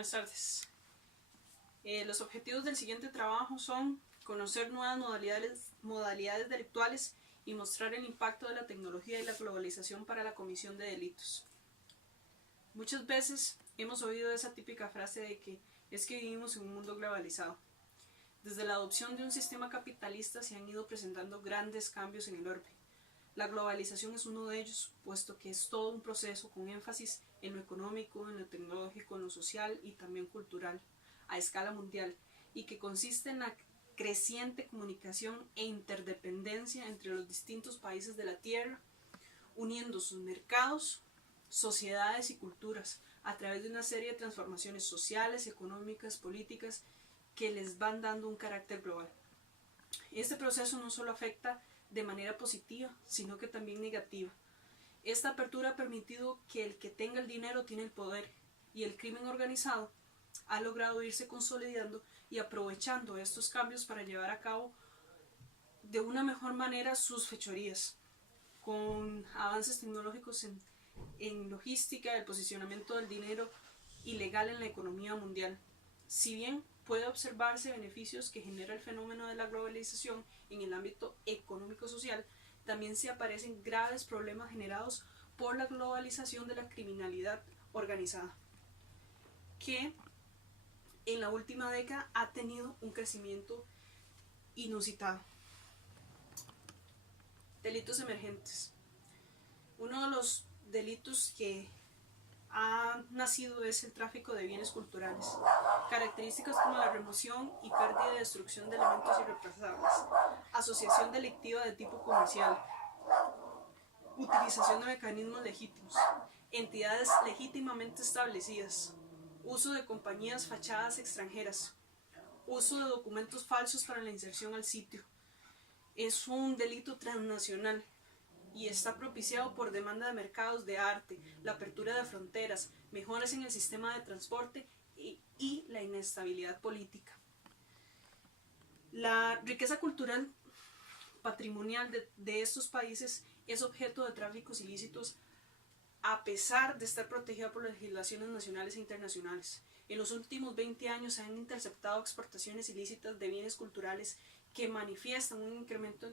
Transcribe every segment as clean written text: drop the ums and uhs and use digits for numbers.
Buenas tardes. Los objetivos del siguiente trabajo son conocer nuevas modalidades delictuales y mostrar el impacto de la tecnología y la globalización para la comisión de delitos. Muchas veces hemos oído esa típica frase de que es que vivimos en un mundo globalizado. Desde la adopción de un sistema capitalista se han ido presentando grandes cambios en el orbe. La globalización es uno de ellos, puesto que es todo un proceso con énfasis en lo económico, en lo tecnológico, en lo social y también cultural, a escala mundial, y que consiste en la creciente comunicación e interdependencia entre los distintos países de la Tierra, uniendo sus mercados, sociedades y culturas a través de una serie de transformaciones sociales, económicas, políticas, que les van dando un carácter global. Este proceso no solo afecta de manera positiva, sino que también negativa. Esta apertura ha permitido que el que tenga el dinero tiene el poder, y el crimen organizado ha logrado irse consolidando y aprovechando estos cambios para llevar a cabo de una mejor manera sus fechorías, con avances tecnológicos en logística, el posicionamiento del dinero ilegal en la economía mundial. Si bien puede observarse beneficios que genera el fenómeno de la globalización en el ámbito económico-social, también se aparecen graves problemas generados por la globalización de la criminalidad organizada, que en la última década ha tenido un crecimiento inusitado. Delitos emergentes. Uno de los delitos que ha nacido es el tráfico de bienes culturales. Características como la remoción y pérdida y destrucción de elementos irreemplazables, asociación delictiva de tipo comercial, utilización de mecanismos legítimos, entidades legítimamente establecidas, uso de compañías fachadas extranjeras, uso de documentos falsos para la inserción al sitio. Es un delito transnacional y está propiciado por demanda de mercados de arte, la apertura de fronteras, mejoras en el sistema de transporte y la inestabilidad política. La riqueza cultural patrimonial de estos países es objeto de tráficos ilícitos a pesar de estar protegida por legislaciones nacionales e internacionales. En los últimos 20 años se han interceptado exportaciones ilícitas de bienes culturales que manifiestan un incremento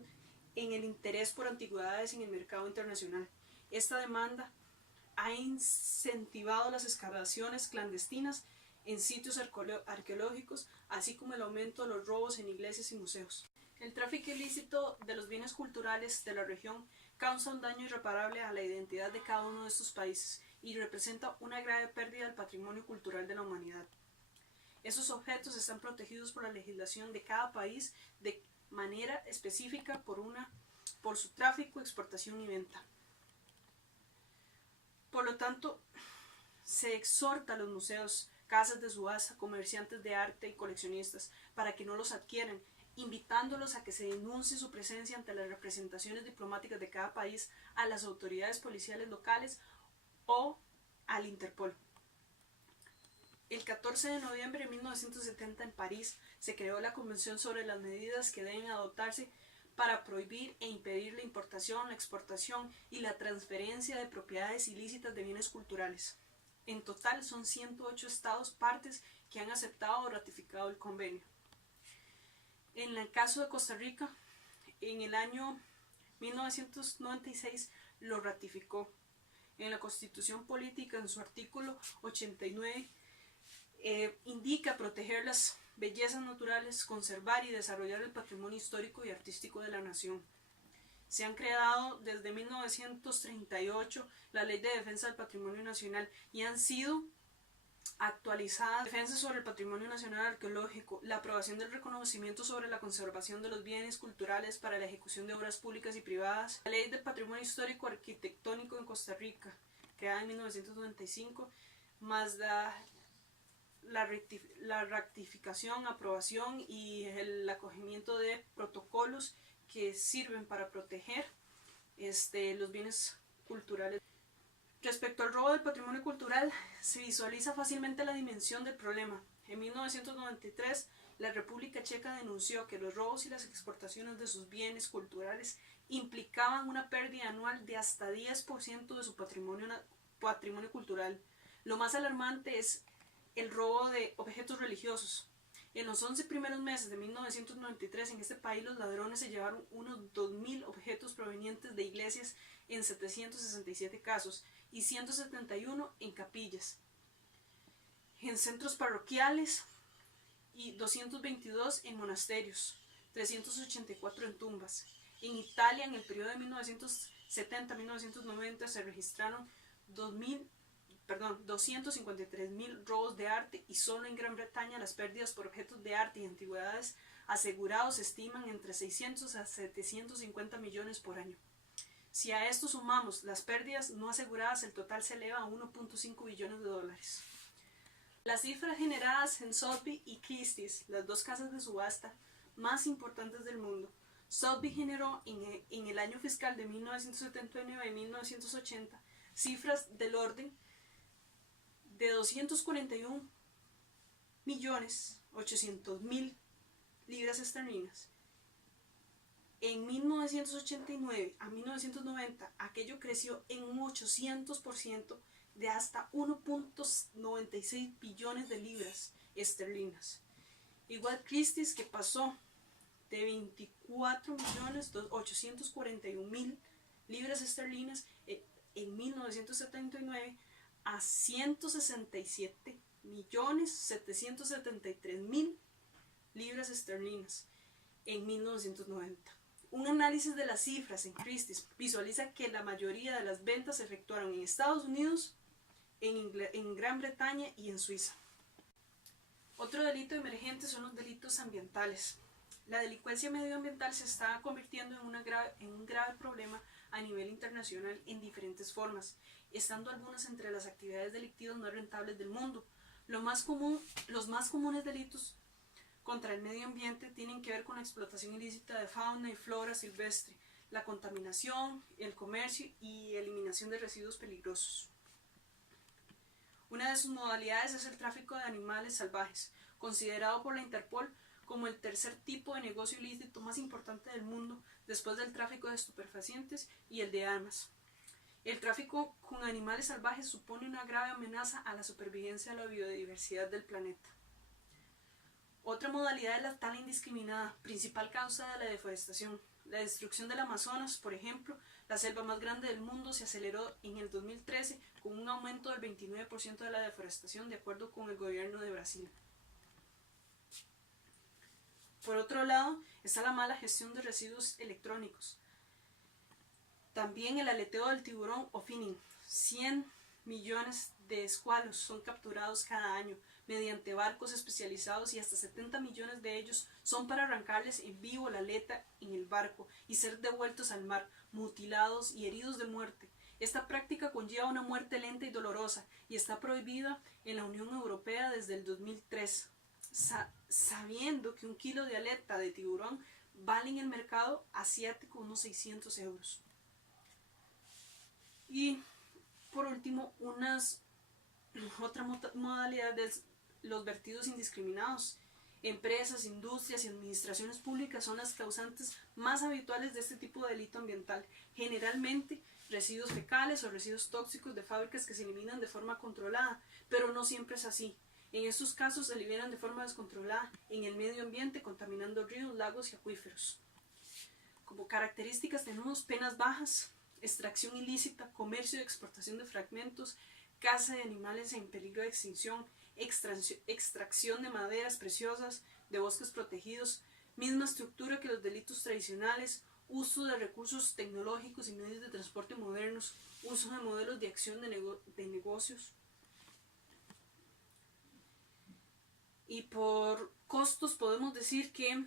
en el interés por antigüedades en el mercado internacional. Esta demanda ha incentivado las excavaciones clandestinas en sitios arqueológicos, así como el aumento de los robos en iglesias y museos. El tráfico ilícito de los bienes culturales de la región causa un daño irreparable a la identidad de cada uno de estos países y representa una grave pérdida del patrimonio cultural de la humanidad. Esos objetos están protegidos por la legislación de cada país de manera específica por su tráfico, exportación y venta. Por lo tanto, se exhorta a los museos, casas de subasta, comerciantes de arte y coleccionistas para que no los adquieran, invitándolos a que se denuncie su presencia ante las representaciones diplomáticas de cada país, a las autoridades policiales locales o al Interpol. El 14 de noviembre de 1970 en París se creó la Convención sobre las medidas que deben adoptarse para prohibir e impedir la importación, la exportación y la transferencia de propiedades ilícitas de bienes culturales. En total son 108 estados partes que han aceptado o ratificado el convenio. En el caso de Costa Rica, en el año 1996 lo ratificó. En la Constitución Política, en su artículo 89, indica proteger las bellezas naturales, conservar y desarrollar el patrimonio histórico y artístico de la nación. Se han creado desde 1938 la Ley de Defensa del Patrimonio Nacional y han sido actualizadas, defensa sobre el patrimonio nacional arqueológico, la aprobación del reconocimiento sobre la conservación de los bienes culturales para la ejecución de obras públicas y privadas, la Ley de Patrimonio Histórico Arquitectónico en Costa Rica, creada en 1995, más la ratificación, aprobación y el acogimiento de protocolos que sirven para proteger los bienes culturales. Respecto al robo del patrimonio cultural, se visualiza fácilmente la dimensión del problema. En 1993, la República Checa denunció que los robos y las exportaciones de sus bienes culturales implicaban una pérdida anual de hasta 10% de su patrimonio cultural. Lo más alarmante es el robo de objetos religiosos. En los 11 primeros meses de 1993 en este país los ladrones se llevaron unos 2.000 objetos provenientes de iglesias en 767 casos y 171 en capillas, en centros parroquiales y 222 en monasterios, 384 en tumbas. En Italia, en el periodo de 1970-1990 se registraron 253.000 robos de arte, y solo en Gran Bretaña las pérdidas por objetos de arte y antigüedades asegurados se estiman entre 600 a 750 millones por año. Si a esto sumamos las pérdidas no aseguradas, el total se eleva a 1.5 billones de dólares. Las cifras generadas en Sotheby's y Christie's, las dos casas de subasta más importantes del mundo. Sotheby's generó en el año fiscal de 1979 y 1980 cifras del orden de 241.800.000 libras esterlinas. En 1989 a 1990 aquello creció en un 800% de hasta 1.96 billones de libras esterlinas. Igual Christie's, que pasó de 24.841.000 libras esterlinas en 1979 a 167.773.000 libras esterlinas en 1990. Un análisis de las cifras en Christie's visualiza que la mayoría de las ventas se efectuaron en Estados Unidos, en Gran Bretaña y en Suiza. Otro delito emergente son los delitos ambientales. La delincuencia medioambiental se está convirtiendo en un grave problema a nivel internacional en diferentes formas, estando algunas entre las actividades delictivas más rentables del mundo. Los más comunes delitos contra el medio ambiente tienen que ver con la explotación ilícita de fauna y flora silvestre, la contaminación, el comercio y eliminación de residuos peligrosos. Una de sus modalidades es el tráfico de animales salvajes, considerado por la Interpol como el tercer tipo de negocio ilícito más importante del mundo después del tráfico de estupefacientes y el de armas. El tráfico con animales salvajes supone una grave amenaza a la supervivencia de la biodiversidad del planeta. Otra modalidad es la tala indiscriminada, principal causa de la deforestación. La destrucción del Amazonas, por ejemplo, la selva más grande del mundo, se aceleró en el 2013 con un aumento del 29% de la deforestación, de acuerdo con el gobierno de Brasil. Por otro lado, está la mala gestión de residuos electrónicos. También el aleteo del tiburón o finning. 100 millones de escualos son capturados cada año mediante barcos especializados y hasta 70 millones de ellos son para arrancarles en vivo la aleta en el barco y ser devueltos al mar, mutilados y heridos de muerte. Esta práctica conlleva una muerte lenta y dolorosa y está prohibida en la Unión Europea desde el 2003. Sabiendo que un kilo de aleta de tiburón vale en el mercado asiático unos 600 euros. Y por último, otra modalidad de los vertidos indiscriminados. Empresas, industrias y administraciones públicas son las causantes más habituales de este tipo de delito ambiental. Generalmente residuos fecales o residuos tóxicos de fábricas que se eliminan de forma controlada, pero no siempre es así. En estos casos se liberan de forma descontrolada en el medio ambiente, contaminando ríos, lagos y acuíferos. Como características tenemos penas bajas, extracción ilícita, comercio y exportación de fragmentos, caza de animales en peligro de extinción, extracción de maderas preciosas, de bosques protegidos, misma estructura que los delitos tradicionales, uso de recursos tecnológicos y medios de transporte modernos, uso de modelos de acción de negocios. Y por costos podemos decir que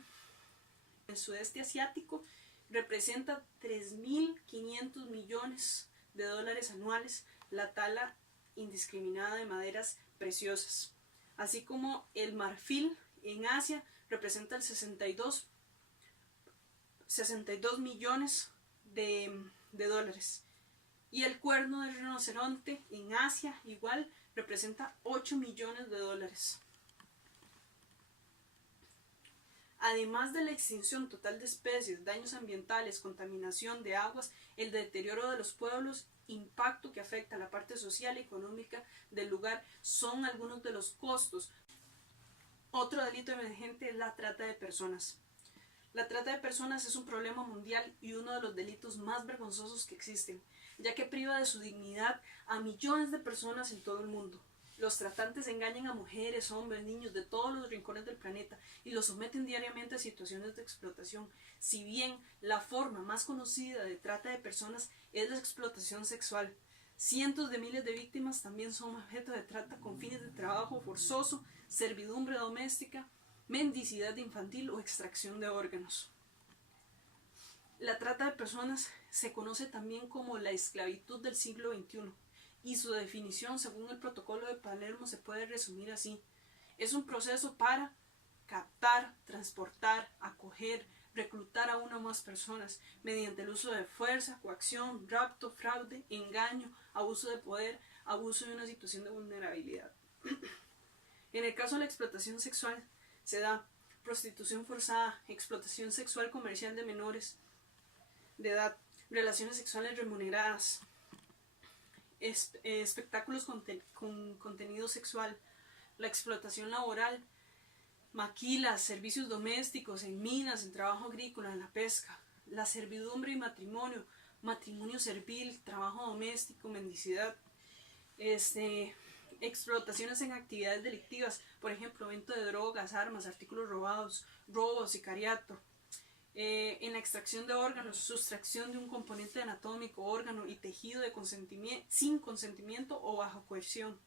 el sudeste asiático representa 3.500 millones de dólares anuales la tala indiscriminada de maderas preciosas, así como el marfil en Asia representa el 62 millones de dólares, y el cuerno de rinoceronte en Asia igual representa 8 millones de dólares. Además de la extinción total de especies, daños ambientales, contaminación de aguas, el deterioro de los pueblos, impacto que afecta a la parte social y económica del lugar, son algunos de los costos. Otro delito emergente es la trata de personas. La trata de personas es un problema mundial y uno de los delitos más vergonzosos que existen, ya que priva de su dignidad a millones de personas en todo el mundo. Los tratantes engañan a mujeres, hombres, niños de todos los rincones del planeta y los someten diariamente a situaciones de explotación. Si bien la forma más conocida de trata de personas es la explotación sexual, cientos de miles de víctimas también son objeto de trata con fines de trabajo forzoso, servidumbre doméstica, mendicidad infantil o extracción de órganos. La trata de personas se conoce también como la esclavitud del siglo XXI. Y su definición, según el Protocolo de Palermo, se puede resumir así: es un proceso para captar, transportar, acoger, reclutar a una o más personas mediante el uso de fuerza, coacción, rapto, fraude, engaño, abuso de poder, abuso de una situación de vulnerabilidad. En el caso de la explotación sexual, se da prostitución forzada, explotación sexual comercial de menores de edad, relaciones sexuales remuneradas, espectáculos con contenido sexual, la explotación laboral, maquilas, servicios domésticos, en minas, en trabajo agrícola, en la pesca, la servidumbre y matrimonio, matrimonio servil, trabajo doméstico, mendicidad, explotaciones en actividades delictivas, por ejemplo, venta de drogas, armas, artículos robados, robo, sicariato, en la extracción de órganos, sustracción de un componente anatómico, órgano y tejido de sin consentimiento o bajo coerción.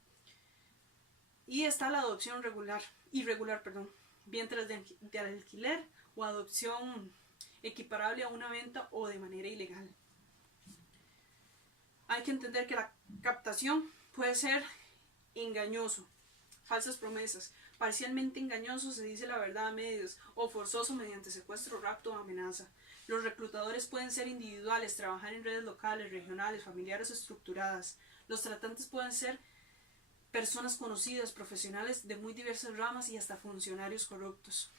Y está la adopción irregular, vientres de alquiler o adopción equiparable a una venta o de manera ilegal. Hay que entender que la captación puede ser engañoso, falsas promesas, parcialmente engañoso, se dice la verdad a medias, o forzoso mediante secuestro, rapto o amenaza. Los reclutadores pueden ser individuales, trabajar en redes locales, regionales, familiares o estructuradas. Los tratantes pueden ser personas conocidas, profesionales de muy diversas ramas y hasta funcionarios corruptos.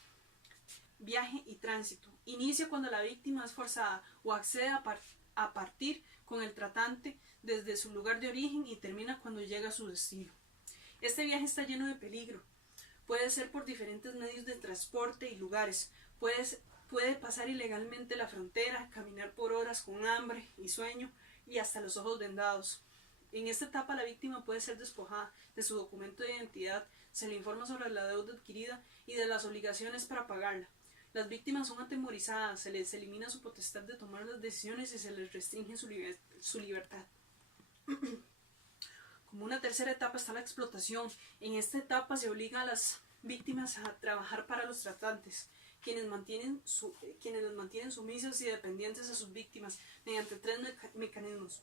Viaje y tránsito. Inicia cuando la víctima es forzada o accede a partir con el tratante desde su lugar de origen y termina cuando llega a su destino. Este viaje está lleno de peligro. Puede ser por diferentes medios de transporte y lugares. Puede pasar ilegalmente la frontera, caminar por horas con hambre y sueño y hasta los ojos vendados. En esta etapa la víctima puede ser despojada de su documento de identidad, se le informa sobre la deuda adquirida y de las obligaciones para pagarla. Las víctimas son atemorizadas, se les elimina su potestad de tomar las decisiones y se les restringe su libertad. Como una tercera etapa está la explotación. En esta etapa se obliga a las víctimas a trabajar para los tratantes, quienes los mantienen sumisas y dependientes a sus víctimas mediante tres mecanismos.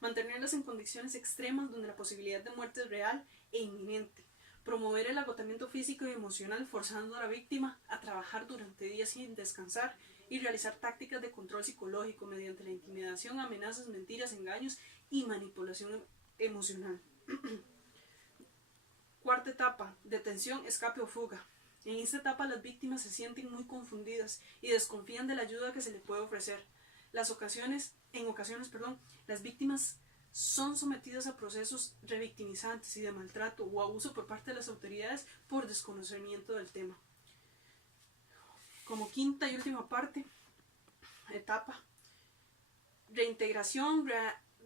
Mantenerlas en condiciones extremas donde la posibilidad de muerte es real e inminente. Promover el agotamiento físico y emocional forzando a la víctima a trabajar durante días sin descansar y realizar tácticas de control psicológico mediante la intimidación, amenazas, mentiras, engaños y manipulación emocional. Cuarta etapa, detención, escape o fuga. En esta etapa las víctimas se sienten muy confundidas y desconfían de la ayuda que se les puede ofrecer. En ocasiones, las víctimas son sometidas a procesos revictimizantes y de maltrato o abuso por parte de las autoridades por desconocimiento del tema. Como quinta y última etapa, reintegración,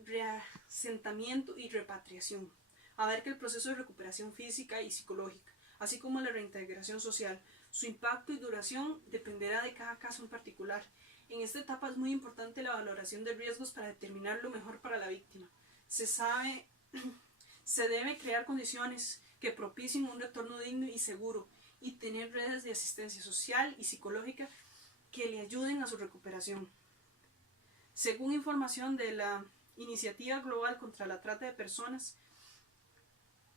reasentamiento y repatriación. Abarca el proceso de recuperación física y psicológica, así como la reintegración social. Su impacto y duración dependerá de cada caso en particular. En esta etapa es muy importante la valoración de riesgos para determinar lo mejor para la víctima. Se debe crear condiciones que propicien un retorno digno y seguro y tener redes de asistencia social y psicológica que le ayuden a su recuperación. Según información de la Iniciativa Global contra la Trata de Personas,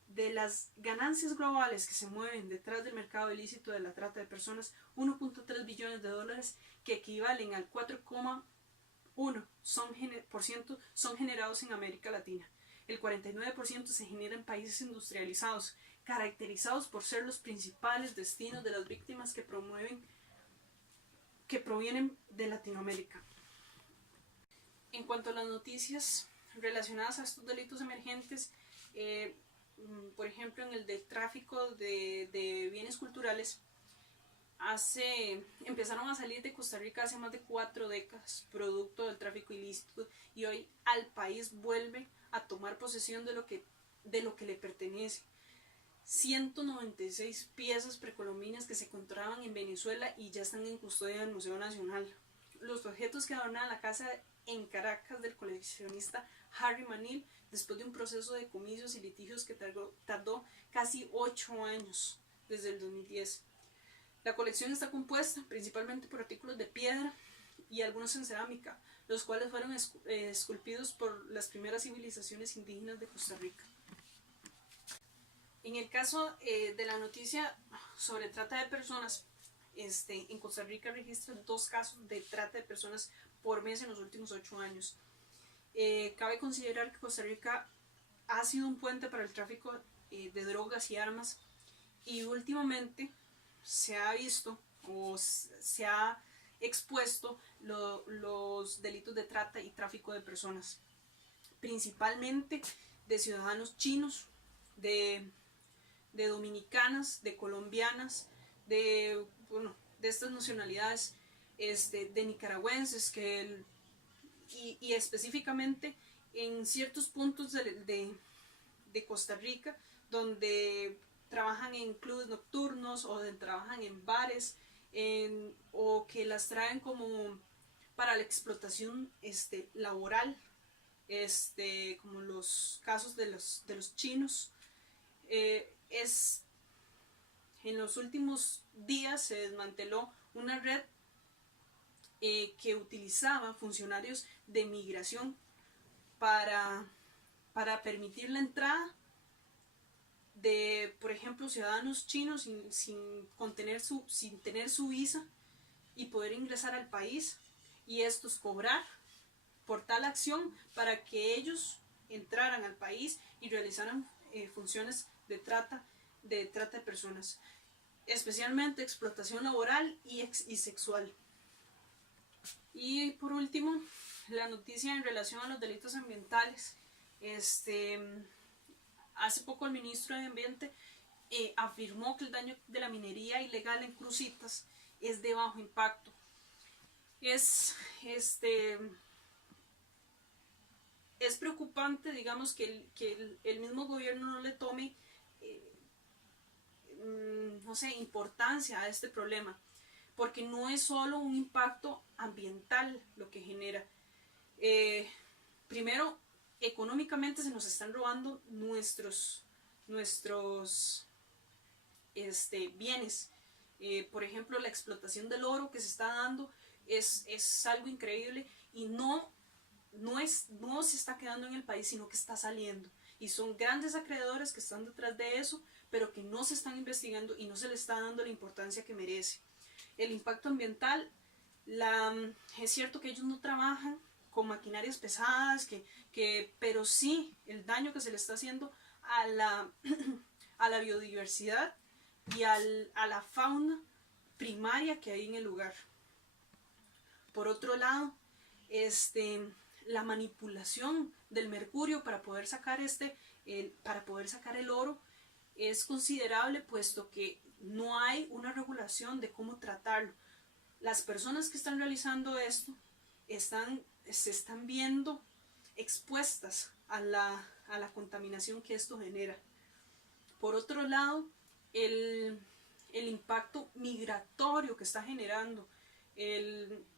de las ganancias globales que se mueven detrás del mercado ilícito de la trata de personas, 1.3 billones de dólares, que equivalen al 4,1% son generados en América Latina. El 49% se genera en países industrializados, caracterizados por ser los principales destinos de las víctimas que provienen de Latinoamérica. En cuanto a las noticias relacionadas a estos delitos emergentes, por ejemplo, en el del tráfico de bienes culturales, empezaron a salir de Costa Rica hace más de 4 décadas, producto del tráfico ilícito, y hoy al país vuelve a tomar posesión de lo que le pertenece. 196 piezas precolombinas que se encontraban en Venezuela y ya están en custodia del Museo Nacional. Los objetos que adornaban la casa en Caracas del coleccionista Harry Manil, después de un proceso de comicios y litigios que tardó casi 8 años, desde el 2010. La colección está compuesta principalmente por artículos de piedra y algunos en cerámica, los cuales fueron esculpidos por las primeras civilizaciones indígenas de Costa Rica. En el caso de la noticia sobre trata de personas, en Costa Rica registran 2 casos de trata de personas por mes en los últimos 8 años. Cabe considerar que Costa Rica ha sido un puente para el tráfico de drogas y armas, y últimamente se ha visto o se ha expuesto los delitos de trata y tráfico de personas, principalmente de ciudadanos chinos, de dominicanas, de colombianas, de estas nacionalidades, de nicaragüenses, y específicamente en ciertos puntos de Costa Rica, donde trabajan en clubes nocturnos o trabajan en bares, o que las traen como para la explotación laboral, como los casos de los chinos. En los últimos días se desmanteló una red que utilizaba funcionarios de migración para permitir la entrada de, por ejemplo, ciudadanos chinos sin tener su visa y poder ingresar al país, y estos cobrar por tal acción para que ellos entraran al país y realizaran funciones de trata de personas, especialmente explotación laboral y sexual. Y por último, la noticia en relación a los delitos ambientales. Hace poco el ministro de Ambiente afirmó que el daño de la minería ilegal en Cruzitas es de bajo impacto. Es preocupante, digamos, que el mismo gobierno no le tome importancia a este problema, porque no es solo un impacto ambiental lo que genera. Primero, económicamente se nos están robando nuestros bienes. Por ejemplo, la explotación del oro que se está dando es algo increíble, y no se está quedando en el país, sino que está saliendo, y son grandes acreedores que están detrás de eso, pero que no se están investigando y no se le está dando la importancia que merece. El impacto ambiental, es cierto que ellos no trabajan con maquinarias pesadas, pero sí el daño que se le está haciendo a la biodiversidad y a la fauna primaria que hay en el lugar. Por otro lado, la manipulación del mercurio para poder sacar el oro es considerable, puesto que no hay una regulación de cómo tratarlo. Las personas que están realizando esto se están viendo expuestas a la contaminación que esto genera. Por otro lado, el impacto migratorio que está generando,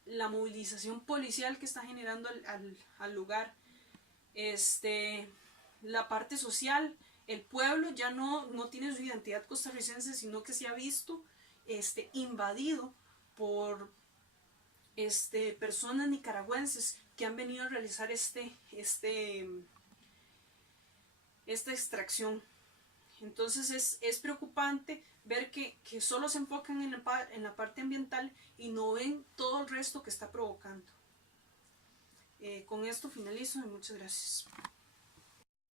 la movilización policial que está generando al lugar, la parte social, El pueblo ya no tiene su identidad costarricense, sino que se ha visto invadido por personas nicaragüenses que han venido a realizar esta extracción. Entonces es preocupante ver que solo se enfocan en la parte ambiental y no ven todo el resto que está provocando. Con esto finalizo y muchas gracias.